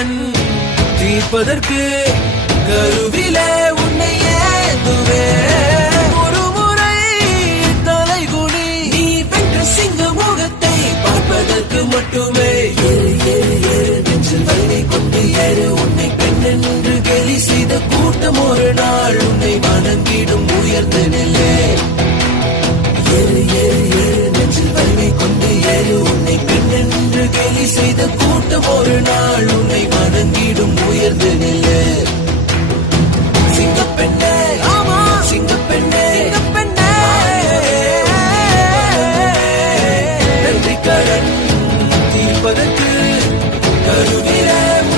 கடன் தீர்ப்பதற்கு கருவிலே உன்னை ஏந்துவே. ஒரு முறை தலைகுனி நீ வென்ற சிங்க முகத்தை பார்ப்பதற்கு மட்டுமே. ஏறு ஏறு ஏறு நெஞ்சில் வலிமை கொண்டு ஏறு. உன்னை பெண் என்று கேலி செய்த கூட்டம் ஒரு நாள் உன்னை வணங்கிடும் உயர்ந்த நிலை. ஏறு ஏறு ஏறு நெஞ்சில் வலிமை கொண்டு ஏறு. உன்னை பெண் என்று கேலி செய்த கூட்டம் ஒரு நாள் உன்னை